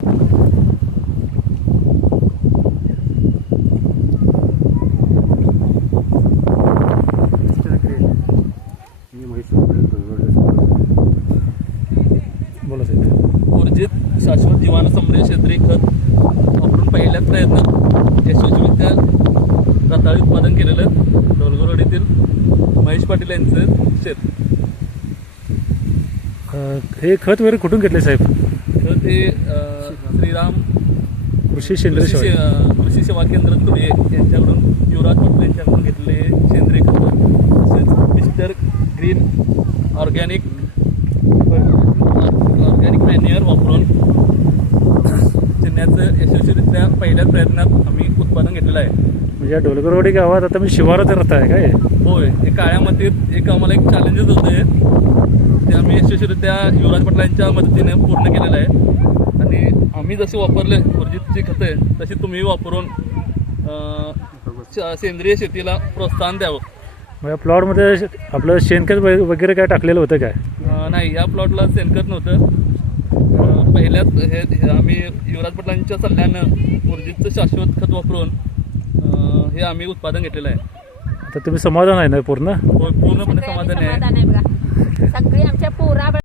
बोला साहेब. ऊर्जित शाश्वत जीवाणू समृद्ध सेंद्रिय खत वापरून पहिल्याच प्रयत्नात यशस्वीरित्या रताळी उत्पादन केलेलं ढोलगरवाडीतील महेश पाटील यांचं शेत. हे खत वगैरे कुठून घेतले साहेब? खत हे श्रीराम कृषी सेंद्रिय कृषी सेवा केंद्र तुळे यांच्याकडून युवराज पाटील यांच्याकडून घेतलेले सेंद्रिय खत, तसेच मिस्टर ग्रीन ऑर्गॅनिक मॅन्युअर वापरून चिन्हाचं यशस्वीरित्या पहिल्याच प्रयत्नात आम्ही उत्पादन घेतलेलं आहे. म्हणजे या ढोलगरवाडी गावात आता मी शिवारात राहत आहे काय? होय, हे काळ्या मातीत एक आम्हाला एक चॅलेंजेस होते ते आम्ही यशस्वीरित्या युवराज पाटलांच्या मदतीने पूर्ण केलेलं आहे. आणि आम्ही जसे वापरले ऊर्जितची खते तशी तुम्ही वापरून सेंद्रिय शेतीला प्रोत्साहन द्यावं. मग या प्लॉटमध्ये आपलं शेणखत वगैरे काय टाकलेलं होतं काय? नाही, या प्लॉटला शेणखत नव्हतं. पहिल्याच हे आम्ही युवराज पाटलांच्या सल्ल्यानं ऊर्जितचं शाश्वत खत वापरून हे आम्ही उत्पादन घेतलेलं आहे. आता तुम्ही समाधान आहे ना पूर्ण? पूर्णपणे समाधान आहे. बघा सगळी आमच्या पोरा